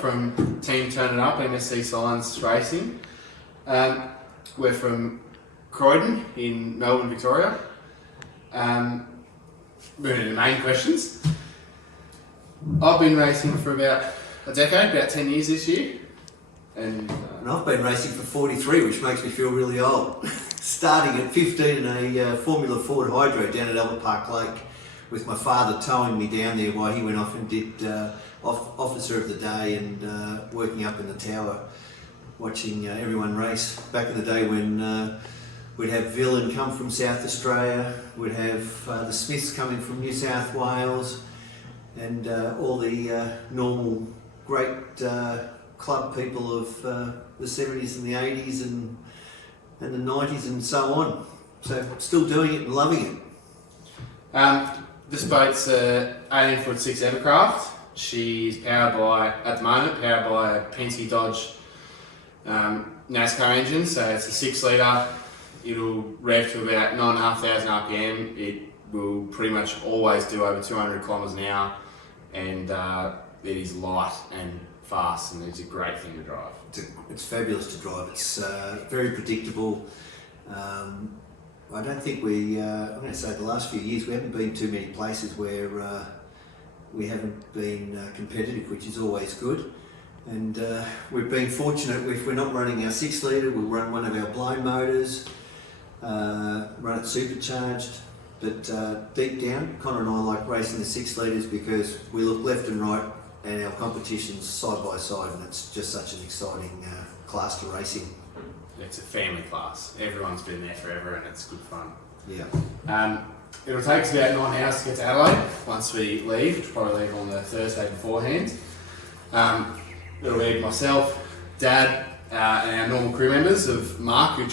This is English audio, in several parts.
from Team Turn It Up, MSC Science Racing. We're from Croydon in Melbourne, Victoria. Moving to the main questions. I've been racing for about a decade, about 10 years this year. And I've been racing for 43, which makes me feel really old. Starting at 15 in a Formula Ford Hydro down at Albert Park Lake, with my father towing me down there while he went off and did Officer of the Day and working up in the tower, watching everyone race. Back in the day when we'd have Villain come from South Australia, we'd have the Smiths coming from New South Wales, and all the normal great club people of the 70s and the 80s and the 90s and so on. So still doing it and loving it. This boat's a 18-foot-6 Evercraft. She's powered by a Penske Dodge NASCAR engine, so it's a 6-litre. It'll rev to about 9,500 RPM. It will pretty much always do over 200 kilometres an hour, and it is light and fast, and it's a great thing to drive. It's fabulous to drive. It's very predictable. I don't think I'm going to say the last few years we haven't been too many places where we haven't been competitive, which is always good. And we've been fortunate. If we're not running our 6-litre, we'll run one of our blown motors, run it supercharged. But deep down, Connor and I like racing the 6-litres because we look left and right and our competition's side by side, and it's just such an exciting class to racing. It's a family class. Everyone's been there forever, and it's good fun. Yeah. It'll take us about 9 hours to get to Adelaide once we leave. We'll probably leave on the Thursday beforehand. It'll be myself, Dad, and our normal crew members of Mark, who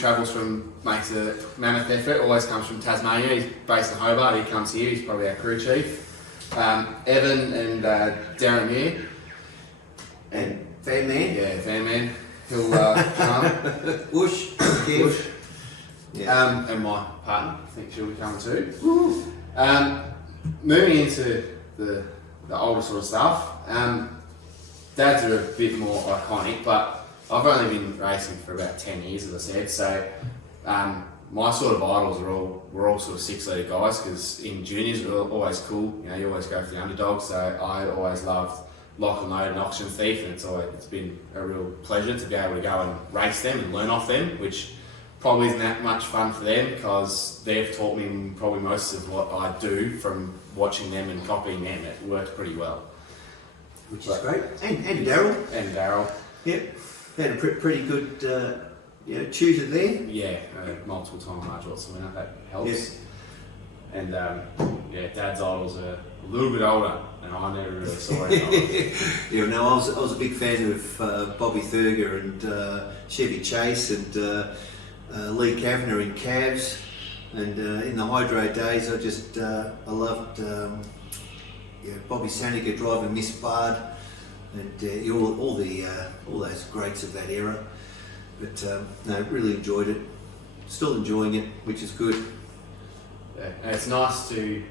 makes a mammoth effort, always comes from Tasmania. He's based in Hobart. He comes here. He's probably our crew chief. Evan and Darren Muir. And Fan Man. Yeah, Fan Man. He'll come. Bush. Bush. Yeah. And my partner, I think she'll be coming too. Moving into the older sort of stuff, Dads are a bit more iconic, but I've only been racing for about 10 years, as I said, so my sort of idols were all sort of 6-litre guys, because in juniors we're always cool, you always go for the underdog, so I always loved Lock and Load and Oxygen Thief, and it's been a real pleasure to be able to go and race them and learn off them, which probably isn't that much fun for them because they've taught me probably most of what I do from watching them and copying them. It worked pretty well. Which is great. And Daryl. And Daryl. Yep. Had a pretty good tutor there. Yeah, multiple time Marj Watson winner, that helps. Yes. And Dad's idols are a little bit older, and I never really saw it. Yeah, no, I was a big fan of Bobby Thurger and Chevy Chase and Lee Kavanagh in Cavs, and in the Hydro days I loved Bobby Saniger driving Miss Bard, and all those greats of that era. But no, really enjoyed it. Still enjoying it, which is good. Yeah, and it's nice to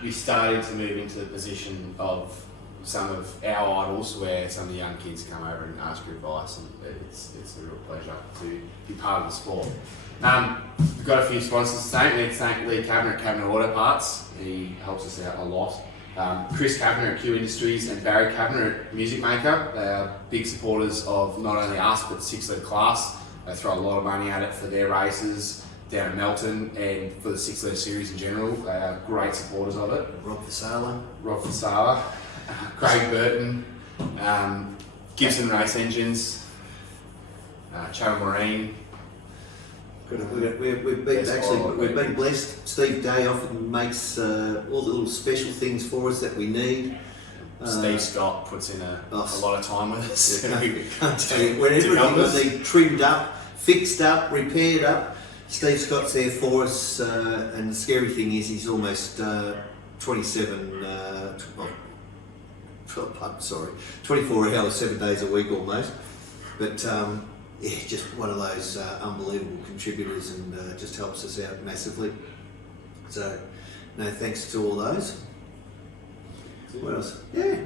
be starting to move into the position of some of our idols, where some of the young kids come over and ask for advice, and it's a real pleasure to be part of the sport. We've got a few sponsors to thank. We'd thank Lee Kavanagh at Kavanagh Auto Parts. He helps us out a lot. Chris Kavanagh at Q Industries and Barry Kavanagh at Music Maker. They are big supporters of not only us but the 6-litre class. They throw a lot of money at it for their races down in Melton and for the 6-litre series in general. They are great supporters of it. Rob Fasala, Craig Burton, Gibson Race Engines, Channel Marine. We've been blessed. Steve Day often makes all the little special things for us that we need. Steve Scott puts in a lot of time with us. Can't tell you, when everything was trimmed up, fixed up, repaired up, Steve Scott's there for us. And the scary thing is he's almost 24 hours, 7 days a week almost. But just one of those unbelievable contributors, and just helps us out massively. So, no, thanks to all those. What else? Yeah.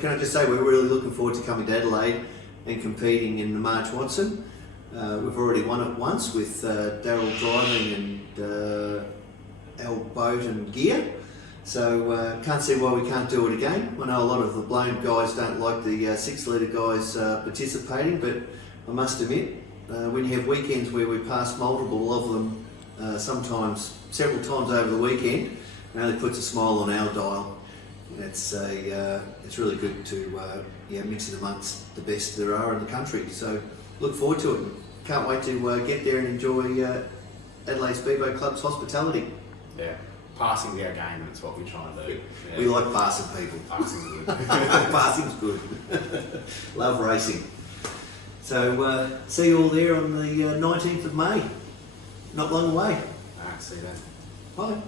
Can I just say we're really looking forward to coming to Adelaide and competing in the Marj Watson. We've already won it once with Daryl driving and Al boat and gear. So can't see why we can't do it again. I know a lot of the blown guys don't like the 6 litre guys participating, but I must admit, when you have weekends where we pass multiple of them, sometimes several times over the weekend, it really puts a smile on our dial. It's really good to mix it amongst the best there are in the country. So look forward to it. Can't wait to get there and enjoy Adelaide Speedboat Club's hospitality. Yeah, passing's our game, and it's what we try and do. Yeah. We like passing people. Passing's good. Passing's good. Love racing. So see you all there on the 19th of May. Not long away. See you then. Bye.